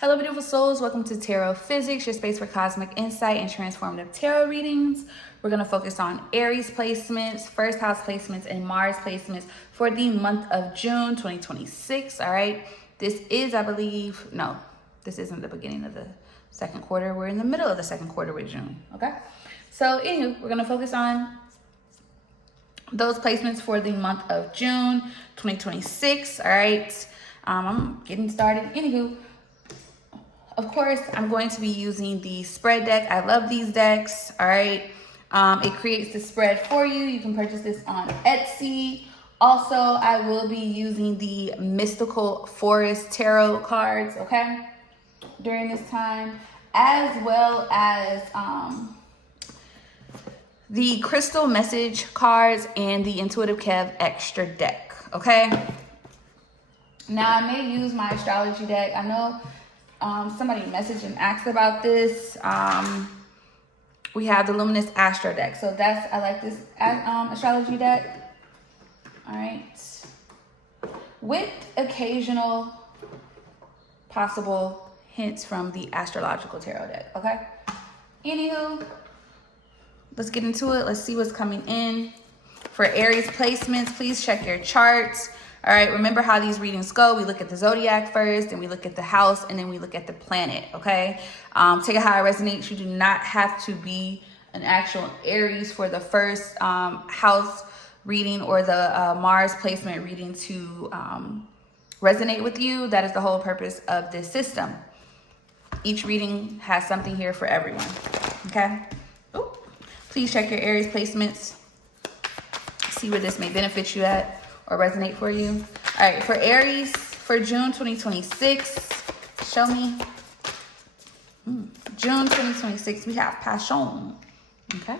Hello, beautiful souls. Welcome to Tarot Physics, your space for cosmic insight and transformative tarot readings. We're going to focus on Aries placements, first house placements, and Mars placements for the month of June 2026. All right. This is, I believe, no, this isn't the beginning of the second quarter. We're in the middle of the second quarter with June. Okay. So, anywho, we're going to focus on those placements for the month of June 2026. All right. I'm getting started. Anywho, of course, I'm going to be using the spread deck. I love these decks, all right? It creates the spread for you. You can purchase this on Etsy. Also, I will be using the Mystical Forest Tarot cards, okay? During this time, as well as the Crystal Message cards and the Intuitive Kev Extra deck, okay? Now, I may use my astrology deck. I know somebody messaged and asked about this. We have the Luminous Astro deck. So I like this astrology deck. All right. With occasional possible hints from the astrological tarot deck. Okay. Anywho, let's get into it. Let's see what's coming in. For Aries placements, please check your charts. All right, remember how these readings go. We look at the zodiac first, and we look at the house, and then we look at the planet, okay? Take it how it resonates. You do not have to be an actual Aries for the first house reading or the Mars placement reading to resonate with you. That is the whole purpose of this system. Each reading has something here for everyone, okay? Ooh. Please check your Aries placements. See where this may benefit you at or resonate for you. All right, for Aries, for June 2026, show me. June 2026, we have Passion, okay?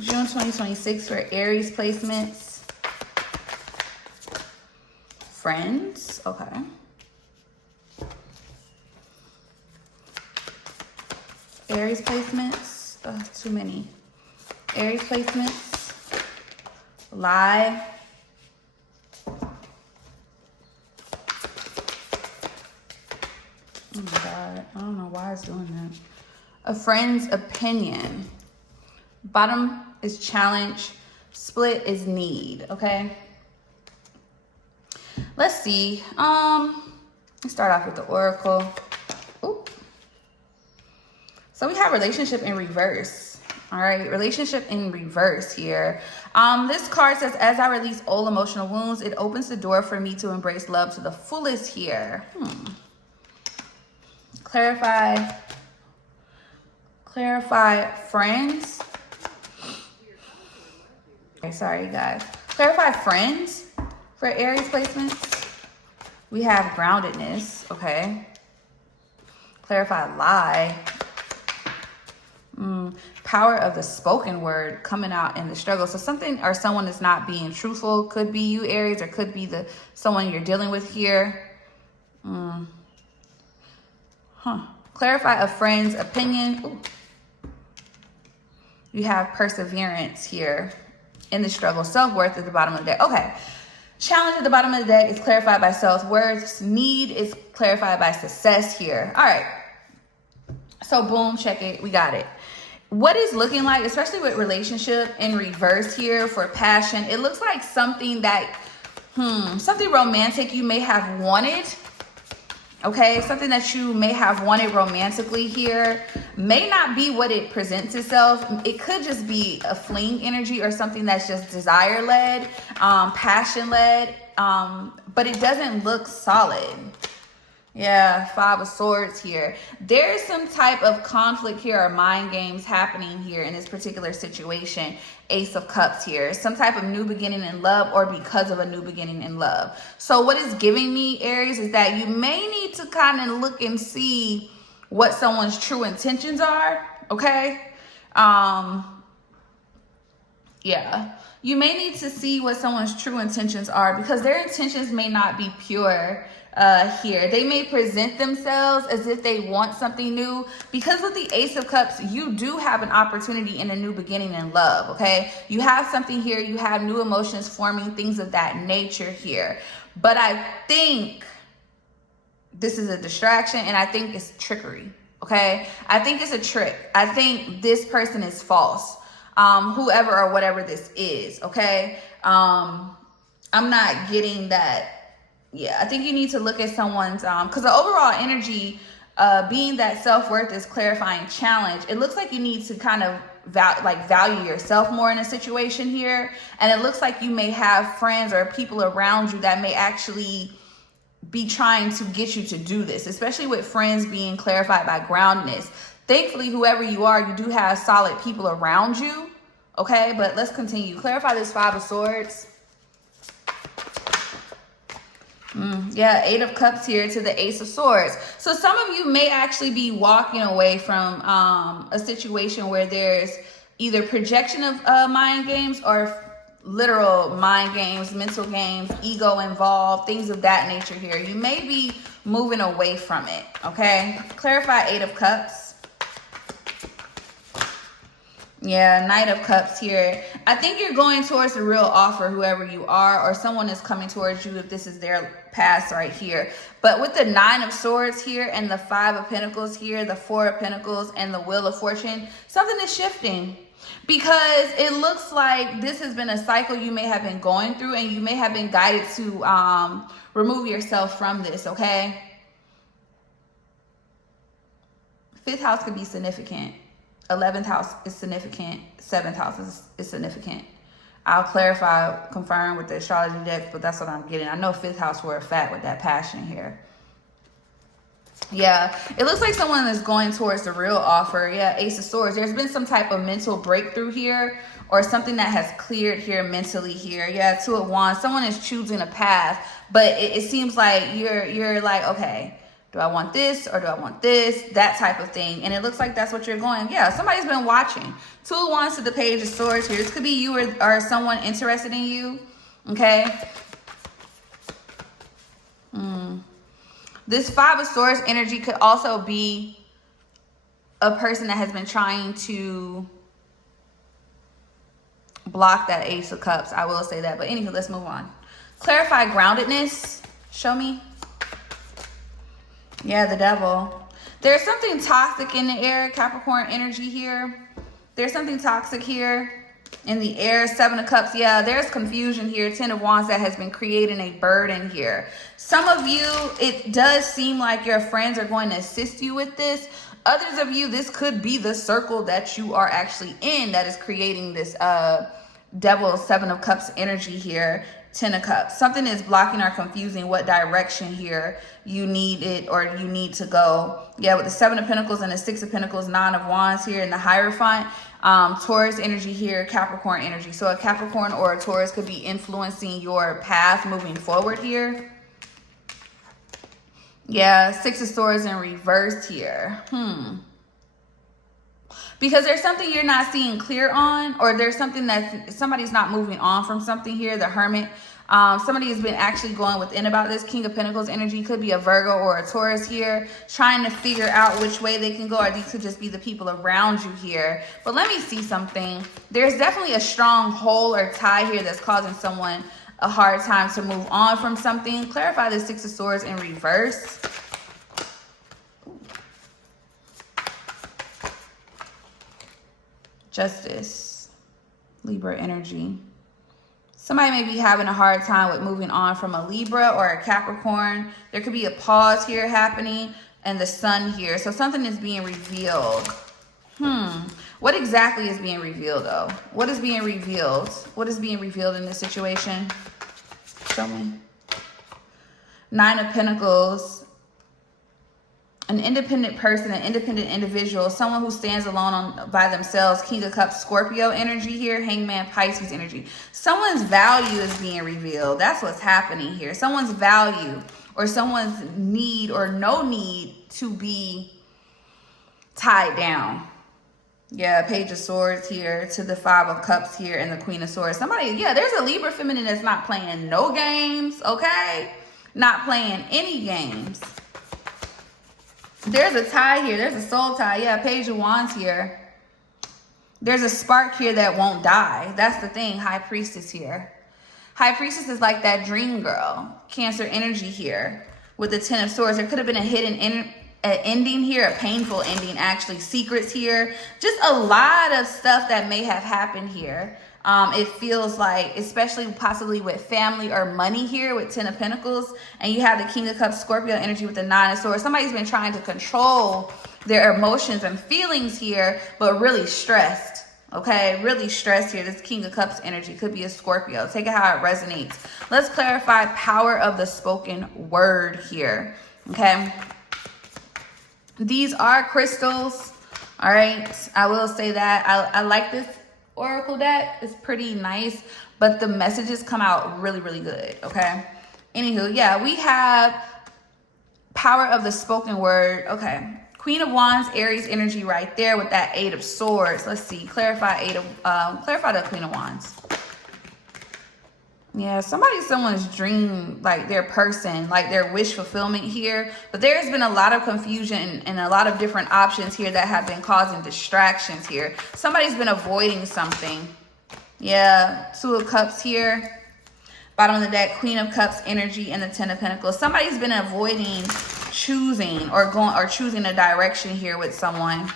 June 2026 for Aries placements. Friends, okay. Aries placements, too many. Aries placements. Lie. Oh my God, I don't know why it's doing that. A friend's opinion. Bottom is challenge. Split is need, okay? Let's see. Let's start off with the oracle. Ooh. So we have relationship in reverse. All right, relationship in reverse here. This card says, as I release all emotional wounds, it opens the door for me to embrace love to the fullest here. Clarify friends. Okay, sorry, guys. Clarify friends for Aries placements. We have groundedness, okay. Clarify lie. Power of the spoken word coming out in the struggle. So something or someone is not being truthful. Could be you, Aries, or could be someone you're dealing with here. Clarify a friend's opinion. Ooh. You have perseverance here in the struggle. Self-worth at the bottom of the deck. Okay. Challenge at the bottom of the deck is clarified by self-worth. Need is clarified by success here. All right. So boom, check it. We got it. What is looking like, especially with relationship in reverse here for passion, it looks like something that, something romantic you may have wanted. Okay, something that you may have wanted romantically here may not be what it presents itself. It could just be a fling energy or something that's just desire-led, passion-led, but it doesn't look solid. Yeah, 5 of Swords here. There's some type of conflict here or mind games happening here in this particular situation. Ace of Cups here. Some type of new beginning in love or because of a new beginning in love. So what is giving me, Aries, is that you may need to kind of look and see what someone's true intentions are, okay? Yeah. You may need to see what someone's true intentions are because their intentions may not be pure here. They may present themselves as if they want something new because with the Ace of Cups, you do have an opportunity in a new beginning in love, okay? You have something here. You have new emotions forming, things of that nature here. But I think this is a distraction, and I think it's trickery. Okay, I think it's a trick. I think this person is false. Whoever or whatever this is. Okay, I'm not getting that. Yeah, I think you need to look at someone's because the overall energy, being that self-worth is clarifying challenge. It looks like you need to kind of value yourself more in a situation here, and it looks like you may have friends or people around you that may actually be trying to get you to do this, especially with friends being clarified by groundedness. Thankfully, whoever you are, you do have solid people around you. Okay, but let's continue. Clarify this Five of Swords. Yeah, Eight of Cups here to the Ace of Swords. So some of you may actually be walking away from a situation where there's either projection of mind games or literal mind games, mental games, ego involved, things of that nature here. You may be moving away from it, okay? Clarify Eight of Cups. Yeah, Knight of Cups here. I think you're going towards a real offer, whoever you are, or someone is coming towards you if this is their past right here. But with the Nine of Swords here and the Five of Pentacles here, the Four of Pentacles and the Wheel of Fortune, something is shifting. Because it looks like this has been a cycle you may have been going through, and you may have been guided to remove yourself from this, okay? Fifth house could be significant. 11th house is significant. 7th house is significant. I'll clarify, confirm with the astrology deck, but that's what I'm getting. I know 5th house for a fact with that passion here. Yeah, it looks like someone is going towards the real offer. Yeah, Ace of Swords. There's been some type of mental breakthrough here, or something that has cleared here mentally here. Yeah, Two of Wands. Someone is choosing a path, but it seems like you're like, okay, do I want this or do I want this? That type of thing. And it looks like that's what you're going. Yeah, somebody's been watching. Two of Wands to the Page of Swords here. This could be you or someone interested in you. Okay. This Five of Swords energy could also be a person that has been trying to block that Ace of Cups. I will say that. But anyway, let's move on. Clarify groundedness. Show me. Yeah, the Devil. There's something toxic in the air, Capricorn energy here. There's something toxic here in the air. Seven of Cups. Yeah, there's confusion here. Ten of Wands that has been creating a burden here. Some of you, it does seem like your friends are going to assist you with this. Others of you, this could be the circle that you are actually in that is creating this Devil, Seven of Cups energy here. 10 of Cups. Something is blocking or confusing what direction here you need it or you need to go. Yeah, with the Seven of Pentacles and the Six of Pentacles, Nine of Wands here in the Hierophant. Taurus energy here, Capricorn energy. So a Capricorn or a Taurus could be influencing your path moving forward here. Yeah, Six of Swords in reverse here. Because there's something you're not seeing clear on, or there's something that somebody's not moving on from something here. The Hermit. Somebody has been actually going within about this. King of Pentacles energy could be a Virgo or a Taurus here, trying to figure out which way they can go, or these could just be the people around you here. But let me see something. There's definitely a strong hole or tie here that's causing someone a hard time to move on from something. Clarify the Six of Swords in reverse. Justice, Libra energy. Somebody may be having a hard time with moving on from a Libra or a Capricorn. There could be a pause here happening, and the Sun here. So something is being revealed. What exactly is being revealed though? What is being revealed? What is being revealed in this situation? Show me. Nine of Pentacles. An independent person, an independent individual, someone who stands alone by themselves. King of Cups, Scorpio energy here. Hangman, Pisces energy. Someone's value is being revealed. That's what's happening here. Someone's value or someone's need or no need to be tied down. Yeah, Page of Swords here to the Five of Cups here and the Queen of Swords. Somebody, yeah, there's a Libra feminine that's not playing no games, okay? Not playing any games. There's a tie here. There's a soul tie. Yeah, Page of Wands here. There's a spark here that won't die. That's the thing. High Priestess here. High Priestess is like that dream girl. Cancer energy here with the Ten of Swords. There could have been a hidden ending here, a painful ending, actually. Secrets here. Just a lot of stuff that may have happened here. It feels like, especially possibly with family or money here with Ten of Pentacles. And you have the King of Cups, Scorpio energy with the Nine of Swords. Somebody's been trying to control their emotions and feelings here, but really stressed. Okay, really stressed here. This King of Cups energy could be a Scorpio. Take it how it resonates. Let's clarify power of the spoken word here. Okay. These are crystals. All right. I will say that. I like this oracle deck. It's pretty nice, but the messages come out really, really good. Okay. Anywho, yeah, we have power of the spoken word. Okay. Queen of Wands, Aries energy right there with that Eight of Swords. Let's see. Clarify the Queen of Wands. Yeah, someone's dream, like their person, like their wish fulfillment here. But there's been a lot of confusion and a lot of different options here that have been causing distractions here. Somebody's been avoiding something. Yeah, Two of Cups here. Bottom of the deck, Queen of Cups energy and the Ten of Pentacles. Somebody's been avoiding choosing or choosing a direction here with someone.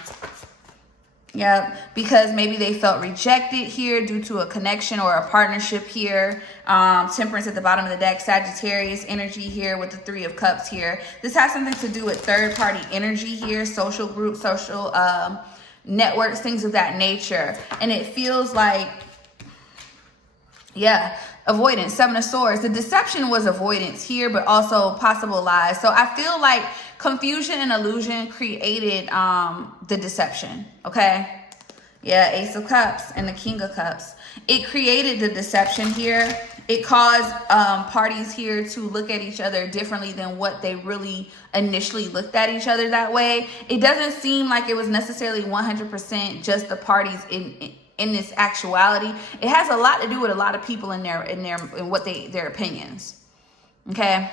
Yeah, because maybe they felt rejected here due to a connection or a partnership here. Temperance at the bottom of the deck, Sagittarius energy here with the Three of Cups here. This has something to do with third-party energy here, social groups, social networks, things of that nature. And it feels like, yeah, avoidance. Seven of Swords. The deception was avoidance here, but also possible lies. So I feel like confusion and illusion created the deception. Okay. Yeah. Ace of Cups and the King of Cups. It created the deception here. It caused parties here to look at each other differently than what they really initially looked at each other that way. It doesn't seem like it was necessarily 100% just the parties in this actuality. It has a lot to do with a lot of people in their opinions. Okay.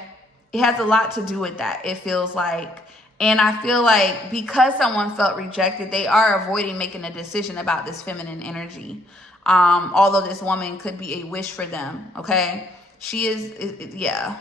It has a lot to do with that. It feels like, and I feel like because someone felt rejected, they are avoiding making a decision about this feminine energy. Although this woman could be a wish for them. Okay. She is yeah.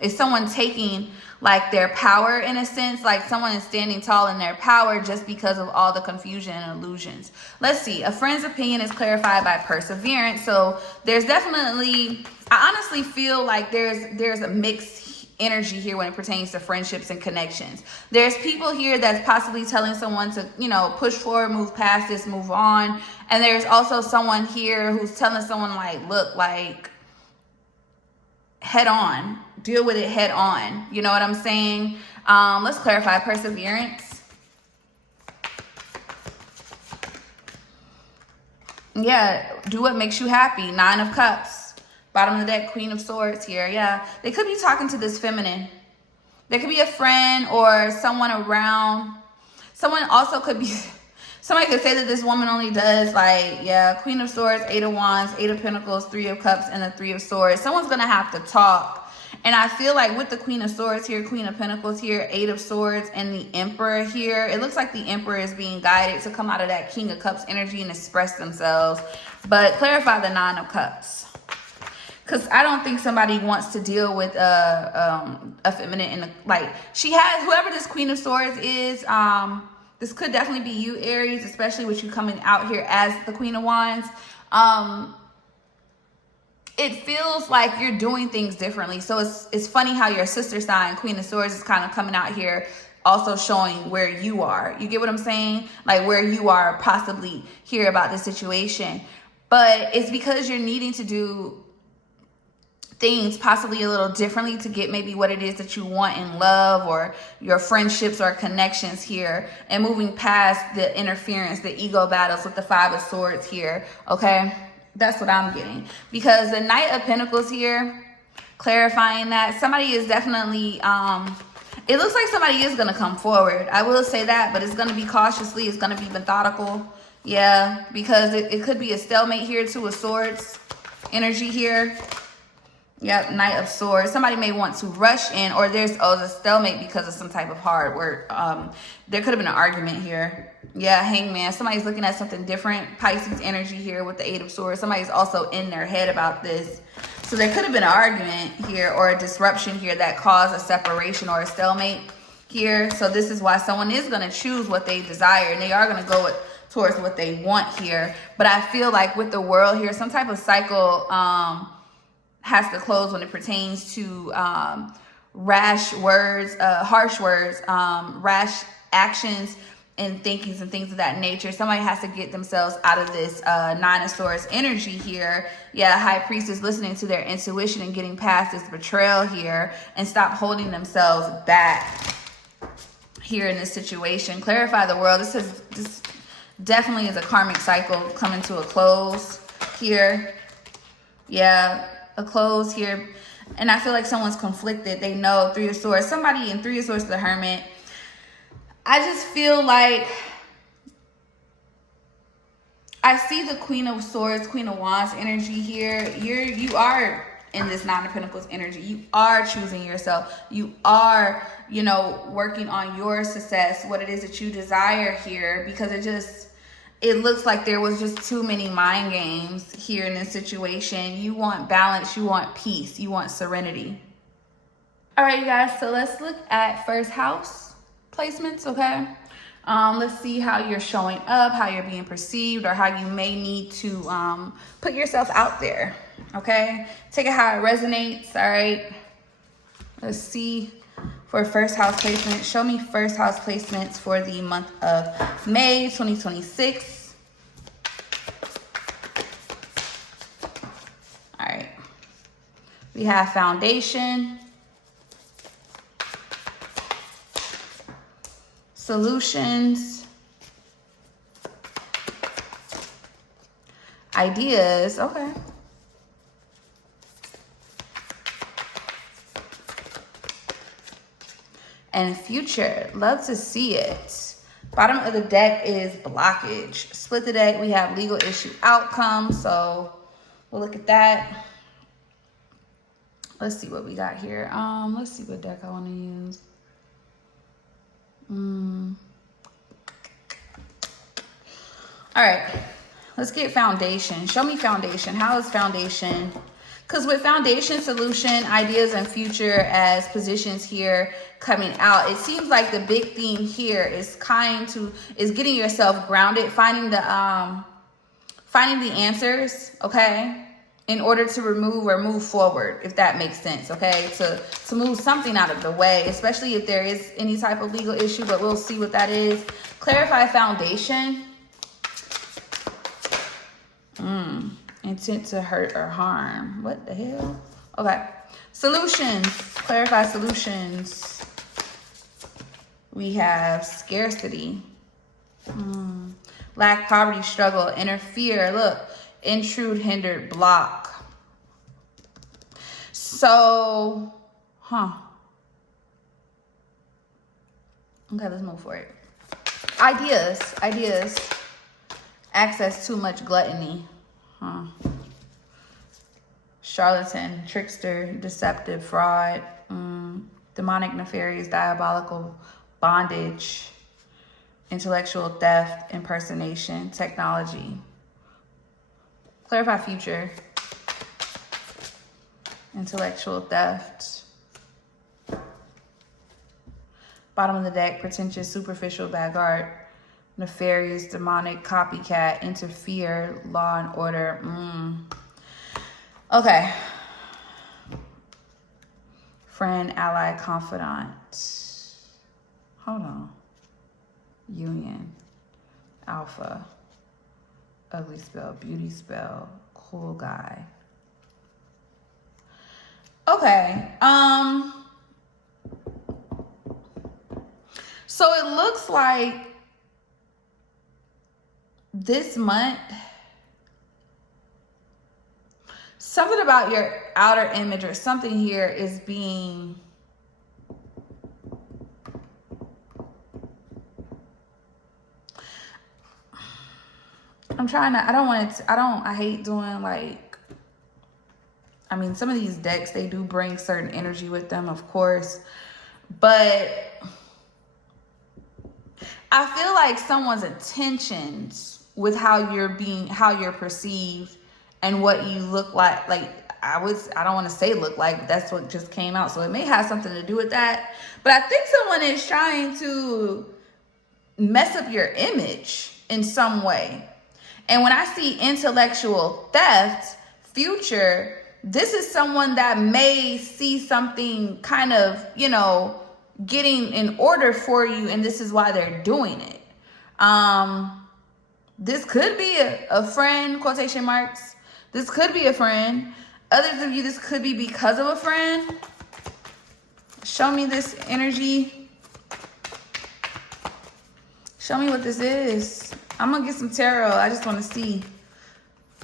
Is someone taking like their power in a sense, like someone is standing tall in their power just because of all the confusion and illusions. Let's see. A friend's opinion is clarified by perseverance. So there's definitely, I honestly feel like there's a mixed energy here when it pertains to friendships and connections. There's people here that's possibly telling someone to, you know, push forward, move past this, move on. And there's also someone here who's telling someone like, look, like, head on, deal with it head on. You know what I'm saying? Let's clarify perseverance. Yeah, do what makes you happy. Nine of Cups. Bottom of the deck, Queen of Swords here. Yeah, they could be talking to this feminine. There could be a friend or someone around. Someone also could be, somebody could say that this woman only does like, yeah, Queen of Swords, Eight of Wands, Eight of Pentacles, Three of Cups, and the Three of Swords. Someone's going to have to talk. And I feel like with the Queen of Swords here, Queen of Pentacles here, Eight of Swords, and the Emperor here, it looks like the Emperor is being guided to come out of that King of Cups energy and express themselves. But clarify the Nine of Cups. Because I don't think somebody wants to deal with a feminine, and like she has, whoever this Queen of Swords is, this could definitely be you, Aries, especially with you coming out here as the Queen of Wands. It feels like you're doing things differently. So it's funny how your sister sign, Queen of Swords, is kind of coming out here also showing where you are. You get what I'm saying? Like where you are possibly here about this situation. But it's because you're needing to do things possibly a little differently to get maybe what it is that you want in love or your friendships or connections here, and moving past the interference, the ego battles with the Five of Swords here. Okay, that's what I'm getting, because the Knight of Pentacles here, clarifying that somebody is definitely it looks like somebody is going to come forward. I will say that, but it's going to be cautiously, it's going to be methodical. Yeah, because it could be a stalemate here, Two of Swords energy here. Yep, Knight of Swords. Somebody may want to rush in, or there's a stalemate because of some type of hard work. There could have been an argument here. Yeah, Hangman. Somebody's looking at something different. Pisces energy here with the Eight of Swords. Somebody's also in their head about this. So there could have been an argument here or a disruption here that caused a separation or a stalemate here. So this is why someone is going to choose what they desire, and they are going to go towards what they want here. But I feel like with the world here, some type of cycle has to close when it pertains to rash words, harsh words, rash actions and thinkings and things of that nature. Somebody has to get themselves out of this Nine of Swords energy here. Yeah, High Priestess listening to their intuition and getting past this betrayal here and stop holding themselves back here in this situation. Clarify the world. This definitely is a karmic cycle coming to a close here. Yeah, a close here. And I feel like someone's conflicted. They know Three of Swords. Somebody in Three of Swords, the Hermit. I just feel like I see the Queen of Swords, Queen of Wands energy here. You are in this Nine of Pentacles energy. You are choosing yourself. You are, you know, working on your success, what it is that you desire here, because it looks like there was just too many mind games here in this situation. You want balance, you want peace, you want serenity. All right, you guys, so let's look at first house placements, okay? Let's see how you're showing up, how you're being perceived, or how you may need to put yourself out there, okay? Take it how it resonates, all right? Let's see for first house placement. Show me first house placements for the month of May 2026. All right. We have foundation, solutions, ideas, okay. And future, love to see it. Bottom of the deck is blockage. Split the deck, we have legal issue outcome. So we'll look at that. Let's see what we got here. Let's see what deck I want to use. All right, let's get foundation. Show me foundation. How is foundation? Because with foundation, solution, ideas, and future as positions here coming out, it seems like the big theme here is getting yourself grounded, finding the answers, okay, in order to remove or move forward, if that makes sense, okay, to move something out of the way, especially if there is any type of legal issue, but we'll see what that is. Clarify foundation. Intent to hurt or harm. What the hell? Okay. Solutions. Clarify solutions. We have scarcity. Lack, poverty, struggle, interfere. Look. Intrude, hindered, block. So, okay, let's move forward. Ideas. Access, too much gluttony. Charlatan, trickster, deceptive, fraud, demonic, nefarious, diabolical, bondage, intellectual theft, impersonation, technology. Clarify future. Intellectual theft. Bottom of the deck, pretentious, superficial, bad art, nefarious, demonic, copycat, interfere, law and order. Okay. Friend, ally, confidant. Hold on. Union. Alpha. Ugly spell, beauty spell, cool guy. Okay. So it looks like this month, something about your outer image or something here is being I hate doing like, I mean, some of these decks, they do bring certain energy with them, of course, but I feel like someone's intentions with how you're perceived and what you look like I don't want to say look like, but that's what just came out. So it may have something to do with that. But I think someone is trying to mess up your image in some way. And when I see intellectual theft, future, this is someone that may see something kind of, you know, getting in order for you, and this is why they're doing it. This could be a friend, quotation marks. This could be a friend. Others of you, this could be because of a friend. Show me this energy. Show me what this is. I'm going to get some tarot. I just want to see.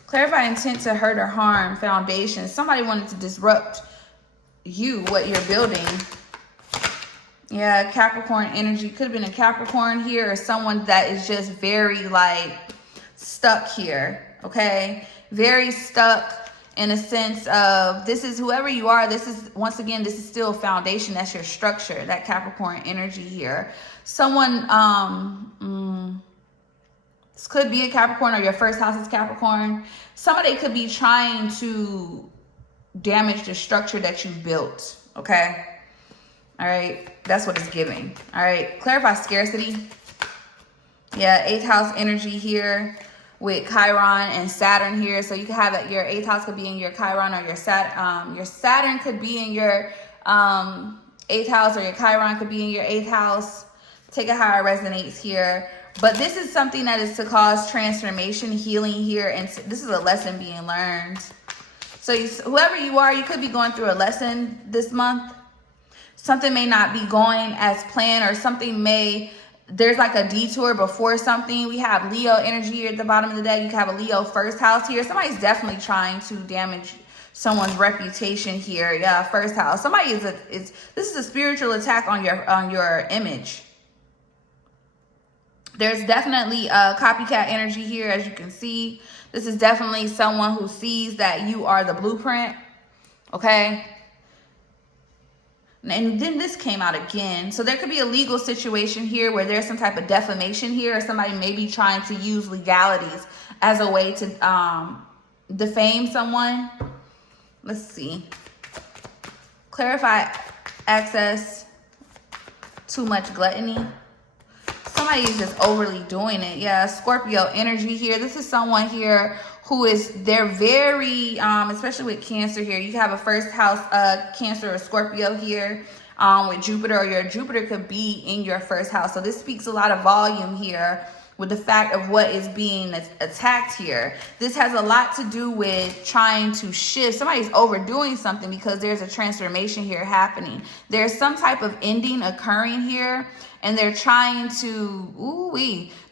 Clarify intent to hurt or harm. Foundation. Somebody wanted to disrupt you, what you're building. Yeah, Capricorn energy. Could have been a Capricorn here, or someone that is just very like stuck here. Okay? Very stuck in a sense of, this is whoever you are. This is, once again, this is still foundation. That's your structure. That Capricorn energy here. Someone, this could be a Capricorn, or your first house is Capricorn. Somebody could be trying to damage the structure that you've built. Okay? All right, that's what it's giving. All right, clarify scarcity. Yeah, 8th house energy here with Chiron and Saturn here. So you can have it, your 8th house could be in your Chiron, or your Saturn could be in your 8th house, or your Chiron could be in your 8th house. Take it how it resonates here. But this is something that is to cause transformation, healing here, and this is a lesson being learned. So whoever you are, you could be going through a lesson this month. Something may not be going as planned, or something there's like a detour before something. We have Leo energy here at the bottom of the deck. You can have a Leo first house here. Somebody's definitely trying to damage someone's reputation here. Yeah, first house. Somebody this is a spiritual attack on your image. There's definitely a copycat energy here, as you can see. This is definitely someone who sees that you are the blueprint. Okay? And then this came out again. So there could be a legal situation here where there's some type of defamation here, or somebody may be trying to use legalities as a way to defame someone. Let's see. Clarify access. Too much gluttony. Somebody is just overly doing it. Yeah, Scorpio energy here. This is someone here who they're very, especially with Cancer here. You have a first house Cancer or Scorpio here with Jupiter, or your Jupiter could be in your first house. So this speaks a lot of volume here with the fact of what is being attacked here. This has a lot to do with trying to shift. Somebody's overdoing something because there's a transformation here happening. There's some type of ending occurring here, and they're trying to,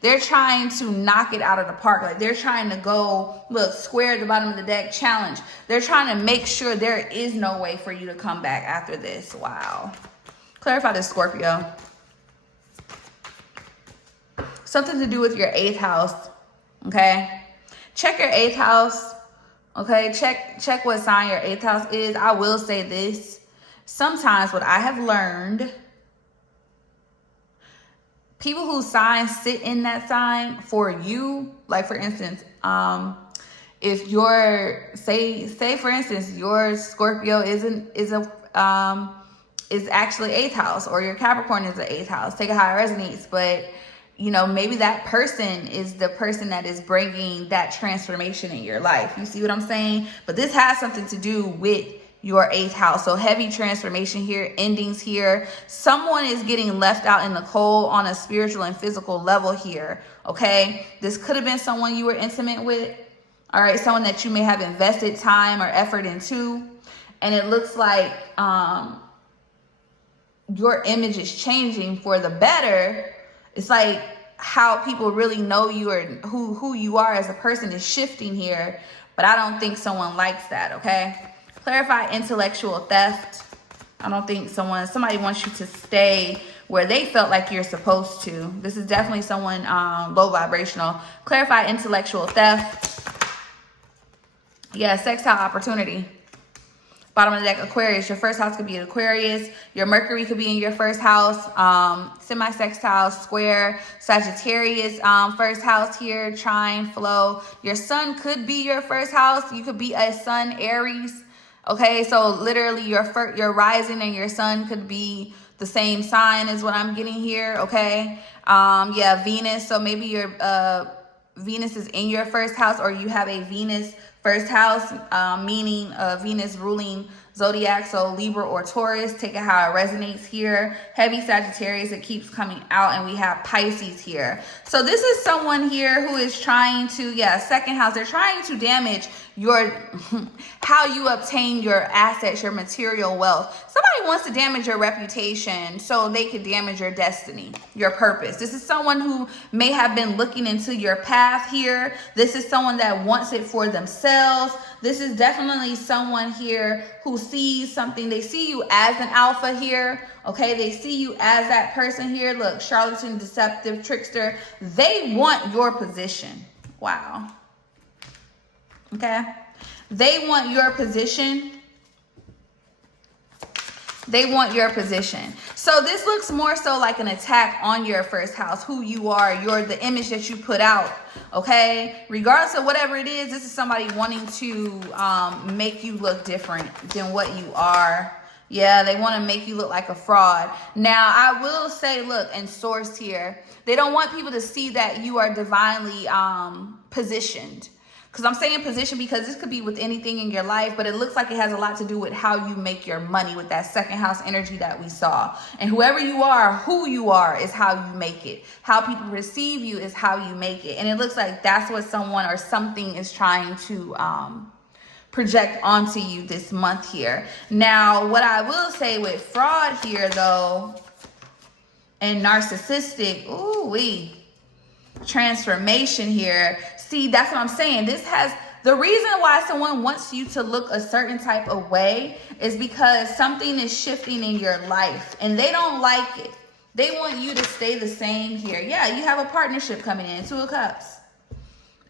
they're trying to knock it out of the park. Like they're trying to go, look, square at the bottom of the deck, challenge. They're trying to make sure there is no way for you to come back after this. Wow. Clarify this, Scorpio. Something to do with your 8th house, okay? Check your 8th house, okay? Check what sign your 8th house is. I will say this. Sometimes what I have learned, people whose signs sit in that sign for you, like for instance, if your say for instance your Scorpio is actually 8th house, or your Capricorn is the 8th house. Take it how it resonates, but you know, maybe that person is the person that is bringing that transformation in your life. You see what I'm saying? But this has something to do with your 8th house. So heavy transformation here, endings here. Someone is getting left out in the cold on a spiritual and physical level here, okay? This could have been someone you were intimate with, all right? Someone that you may have invested time or effort into. And it looks like your image is changing for the better. It's like how people really know you, or who you are as a person is shifting here. But I don't think someone likes that, okay? Clarify intellectual theft. I don't think somebody wants you to stay where they felt like you're supposed to. This is definitely someone low vibrational. Clarify intellectual theft. Yeah, sextile opportunity. Bottom of the deck, Aquarius. Your first house could be an Aquarius. Your Mercury could be in your first house. Semi-sextile, square. Sagittarius, first house here. Trine, flow. Your sun could be your first house. You could be a sun, Aries. Okay, so literally your rising and your sun could be the same sign is what I'm getting here. Okay, yeah, Venus. So maybe your Venus is in your first house, or you have a Venus first house, meaning Venus ruling zodiac, so Libra or Taurus. Take it how it resonates here. Heavy Sagittarius, it keeps coming out, and we have Pisces here. So this is someone here who is trying to, yeah, second house. They're trying to damage your how you obtain your assets, your material wealth. Somebody wants to damage your reputation so they can damage your destiny, your purpose. This is someone who may have been looking into your path here. This is someone that wants it for themselves. This is definitely someone here who sees something. They see you as an alpha here. Okay, they see you as that person here. Look, charlatan, deceptive, trickster. They want your position. Wow. Okay, they want your position. They want your position. So this looks more so like an attack on your first house, who you are, the image that you put out. Okay, regardless of whatever it is, this is somebody wanting to make you look different than what you are. Yeah, they want to make you look like a fraud. Now, I will say, look, and source here, they don't want people to see that you are divinely positioned. Because I'm saying position because this could be with anything in your life, but it looks like it has a lot to do with how you make your money with that second house energy that we saw. And whoever you are, who you are is how you make it. How people perceive you is how you make it. And it looks like that's what someone or something is trying to project onto you this month here. Now, what I will say with fraud here, though, and narcissistic, transformation here. See, that's what I'm saying. This has the reason why someone wants you to look a certain type of way is because something is shifting in your life and they don't like it. They want you to stay the same here. Yeah, you have a partnership coming in. 2 of Cups,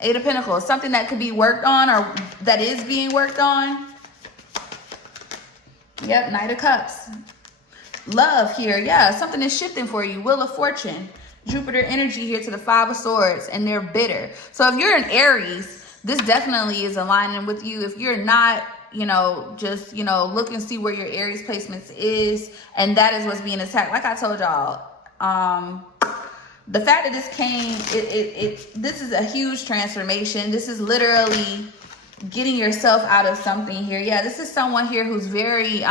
8 of Pentacles, something that could be worked on or that is being worked on. Yep, Knight of Cups. Love here. Yeah, something is shifting for you. Wheel of Fortune. Jupiter energy here to the 5 of Swords, and they're bitter. So if you're an Aries, this definitely is aligning with you. If you're not, just, look and see where your Aries placements is, and that is what's being attacked. Like I told y'all, the fact that this came, this is a huge transformation. This is literally getting yourself out of something here. Yeah, this is someone here who's very,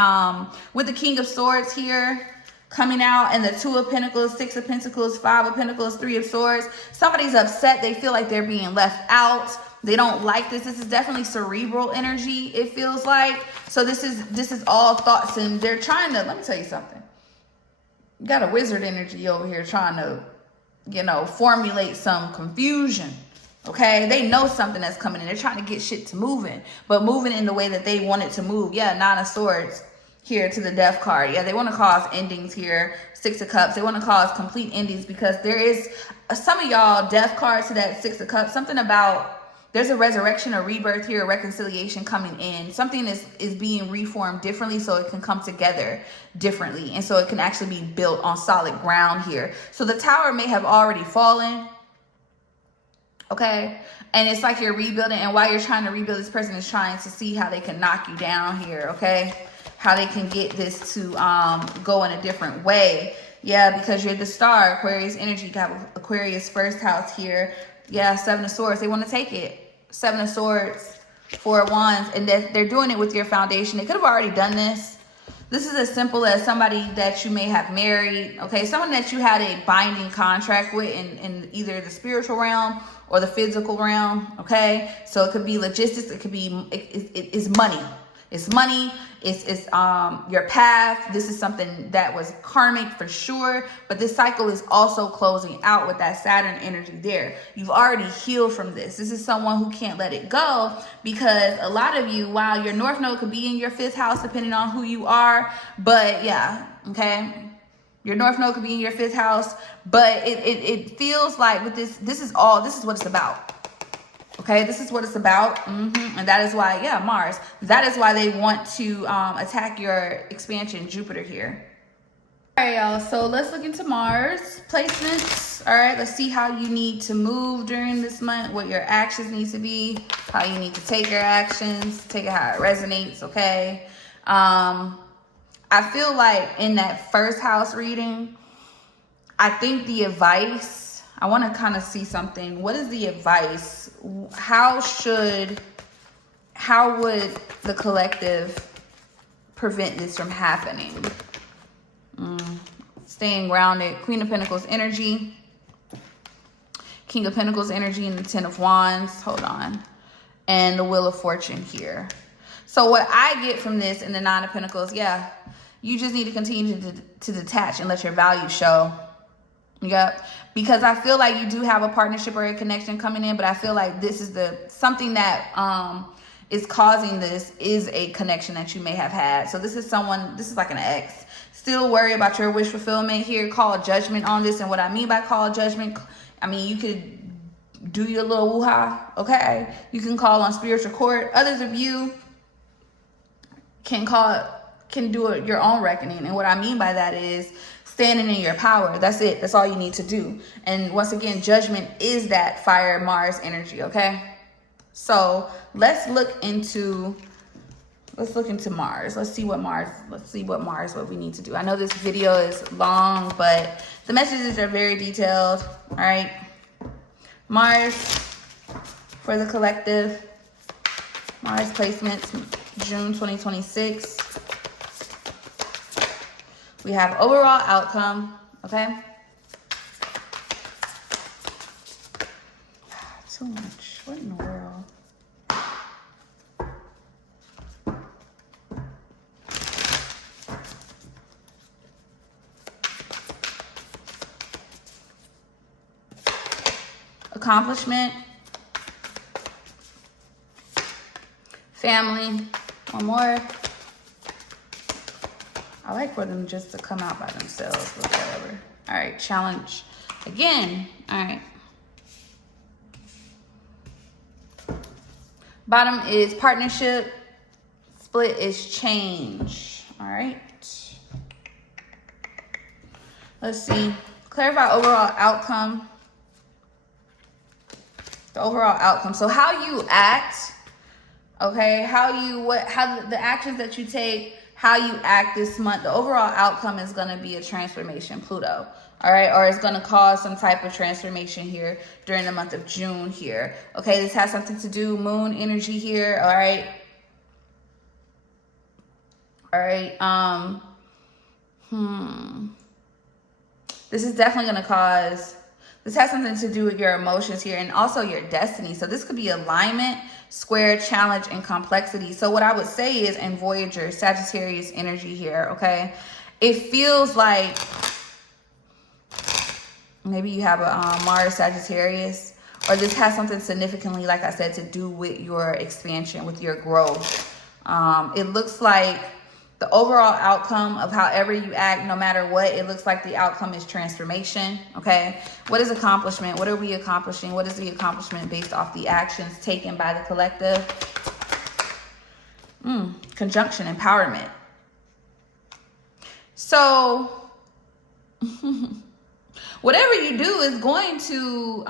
with the King of Swords here, coming out, and the 2 of Pentacles, 6 of Pentacles, 5 of Pentacles, 3 of Swords. Somebody's upset. They feel like they're being left out. They don't like this. This is definitely cerebral energy, it feels like. So this is all thoughts, and they're trying to, let me tell you something. You got a wizard energy over here trying to, formulate some confusion. Okay, they know something that's coming in. They're trying to get shit to moving, but moving in the way that they want it to move. Yeah, 9 of Swords. Here to the Death card. Yeah, they want to cause endings here. 6 of Cups. They want to cause complete endings because there is some of y'all Death cards to that 6 of Cups. Something about there's a resurrection, a rebirth here, a reconciliation coming in. Something is being reformed differently so it can come together differently. And so it can actually be built on solid ground here. So the tower may have already fallen. Okay. And it's like you're rebuilding. And while you're trying to rebuild, this person is trying to see how they can knock you down here. Okay. How they can get this to go in a different way. Yeah, because you're the star, Aquarius energy. You have Aquarius first house here. Yeah, 7 of Swords. They want to take it. 7 of Swords, 4 of Wands. And they're doing it with your foundation. They could have already done this. This is as simple as somebody that you may have married. Okay, someone that you had a binding contract with in either the spiritual realm or the physical realm. Okay, so it could be logistics. It could be, it's money. It's money, it's your path. This is something that was karmic for sure, but this cycle is also closing out with that Saturn energy there. You've already healed from this. This is someone who can't let it go because a lot of you, while your North Node could be in your 5th house depending on who you are, but yeah, okay? Your North Node could be in your 5th house, but it feels like with this is what it's about. Okay, this is what it's about. And that is why, yeah, Mars. That is why they want to attack your expansion, Jupiter here. All right, y'all, so let's look into Mars placements. All right, let's see how you need to move during this month, what your actions need to be, how you need to take your actions, take it how it resonates, okay? I feel like in that first house reading, I think the advice, I want to kind of see something. What is the advice? How would the collective prevent this from happening? Staying grounded. Queen of Pentacles energy. King of Pentacles energy and the Ten of Wands. Hold on. And the Wheel of Fortune here. So what I get from this in the Nine of Pentacles, yeah, you just need to continue to detach and let your value show. Yep. Because I feel like you do have a partnership or a connection coming in, but I feel like this is something that is causing this is a connection that you may have had. So this is like an ex. Still worry about your wish fulfillment here. Call judgment on this. And what I mean by call judgment, I mean, you could do your little woo-ha, okay? You can call on spiritual court. Others of you can do it your own reckoning. And what I mean by that is standing in your power. That's it. That's all you need to do. And once again, judgment is that fire Mars energy, okay? So let's look into Mars. Let's see what what we need to do. I know this video is long, but the messages are very detailed. All right. Mars for the collective. Mars placements, June 2026. We have overall outcome, okay? Too much. What in the world? Accomplishment. Family. One more. I like for them just to come out by themselves or whatever. All right, challenge again. All right. Bottom is partnership. Split is change. All right. Let's see. Clarify overall outcome. The overall outcome. So how you act, okay? How the actions that you take, how you act this month, the overall outcome is going to be a transformation, Pluto. All right, or it's going to cause some type of transformation here during the month of June here. Okay, this has something to do, moon energy here, all right? All right, this is definitely going to cause, this has something to do with your emotions here and also your destiny. So this could be alignment, square, challenge, and complexity. So what I would say is in Voyager, Sagittarius energy here, okay? It feels like maybe you have a Mars Sagittarius, or this has something significantly, like I said, to do with your expansion, with your growth. It looks like the overall outcome of however you act, no matter what, it looks like the outcome is transformation, okay? What is accomplishment? What are we accomplishing? What is the accomplishment based off the actions taken by the collective? Conjunction, empowerment. So, whatever you do is going to,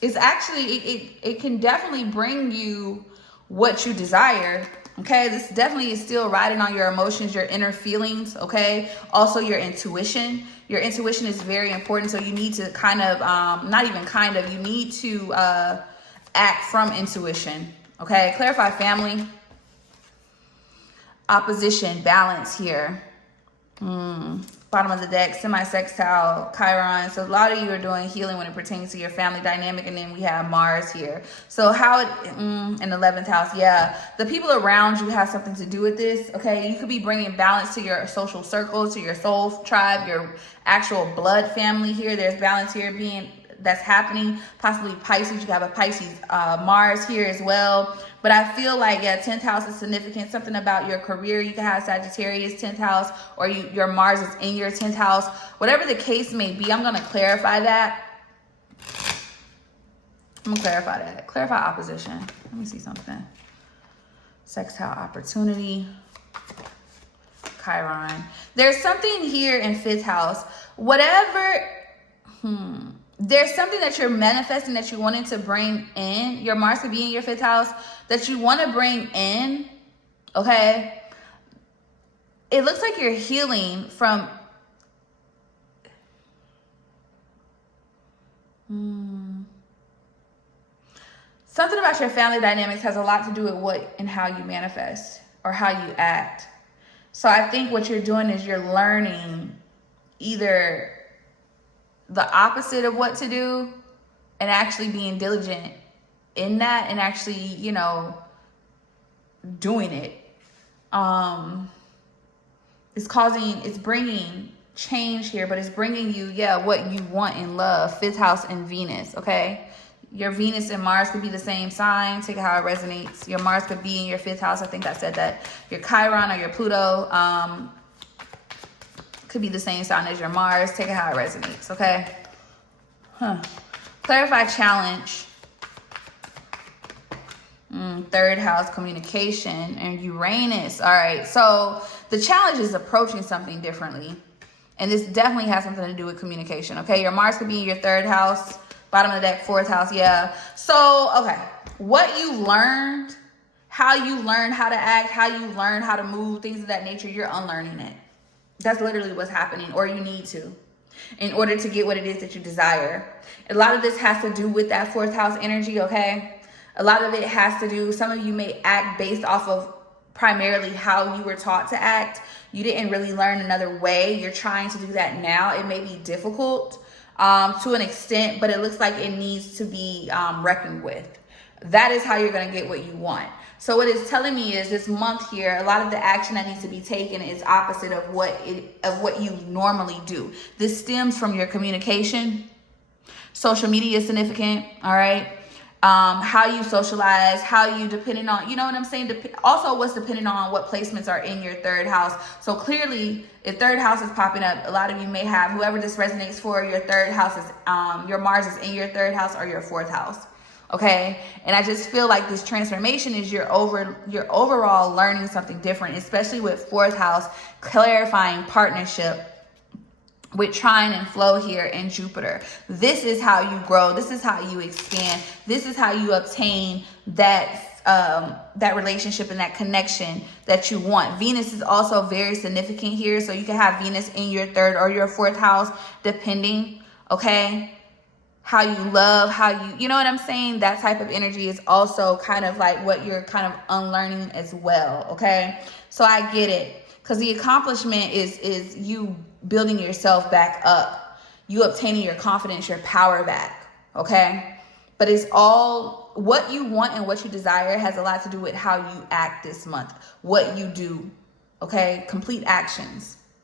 is actually, it can definitely bring you what you desire. Okay, this definitely is still riding on your emotions, your inner feelings, okay? Also your intuition. Your intuition is very important, so you need to kind of, you need to act from intuition, okay? Clarify family. Opposition, balance here. Bottom of the deck, semi-sextile, Chiron. So a lot of you are doing healing when it pertains to your family dynamic. And then we have Mars here. So how in the 11th house, yeah. The people around you have something to do with this, okay? You could be bringing balance to your social circle, to your soul tribe, your actual blood family here. There's balance here that's happening. Possibly Pisces, you have a Pisces Mars here as well. But I feel like, yeah, 10th house is significant. Something about your career. You can have Sagittarius 10th house, or your Mars is in your 10th house. Whatever the case may be, I'm going to clarify that. I'm going to clarify that. Clarify opposition. Let me see something. Sextile opportunity. Chiron. There's something here in 5th house. Whatever, there's something that you're manifesting that you wanted to bring in. Your Mars could be in your 5th house that you want to bring in, okay? It looks like you're healing from... Something about your family dynamics has a lot to do with what and how you manifest or how you act. So I think what you're doing is you're learning either the opposite of what to do and actually being diligent in that and actually, you know, doing it. It's bringing change here, but it's bringing you, what you want in love. 5th house and Venus, okay? Your Venus and Mars could be the same sign. Take it how it resonates. Your Mars could be in your 5th house. I think I said that. Your Chiron or your Pluto could be the same sign as your Mars. Take it how it resonates, okay? Clarify challenge. 3rd house, communication, and Uranus. All right, so the challenge is approaching something differently. And this definitely has something to do with communication, okay? Your Mars could be in your 3rd house. Bottom of the deck, 4th house, yeah. So, okay, what you learned, how you learn how to act, how you learn how to move, things of that nature, you're unlearning it. That's literally what's happening, or you need to, in order to get what it is that you desire. A lot of this has to do with that 4th house energy, okay? A lot of it has to do, some of you may act based off of primarily how you were taught to act. You didn't really learn another way. You're trying to do that now. It may be difficult. To an extent, but it looks like it needs to be reckoned with. That is how you're going to get what you want. So what it's telling me is this month here, a lot of the action that needs to be taken is opposite of what you normally do. This stems from your communication. Social media is significant, all right? How you socialize, how you depending on, you know what I'm saying? Also what's depending on what placements are in your 3rd house. So clearly, if 3rd house is popping up, a lot of you may have, whoever this resonates for, your 3rd house is, your Mars is in your 3rd house or your 4th house. Okay. And I just feel like this transformation is you're overall learning something different, especially with 4th house, clarifying partnership with trine and flow here in Jupiter. This is how you grow. This is how you expand. This is how you obtain that relationship and that connection that you want. Venus is also very significant here. So you can have Venus in your 3rd or your 4th house, depending, okay? How you love, you know what I'm saying? That type of energy is also kind of like what you're kind of unlearning as well, okay? So I get it. Because the accomplishment is you building yourself back up, you obtaining your confidence, your power back, okay? But it's all what you want and what you desire has a lot to do with how you act this month, what you do, okay? Complete actions.